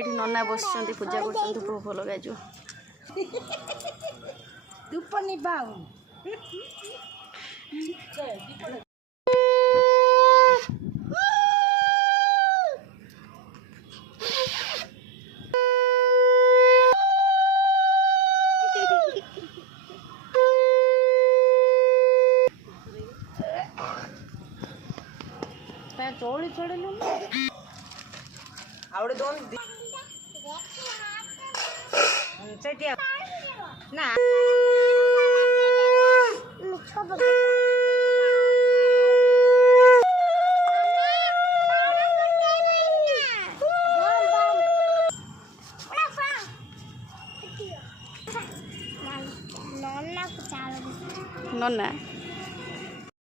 ये नना बस पूजा कर धूप फूल लगे धूप निभाऊ चोली छोड़े आवड़े दोन चटिया ना नन्ना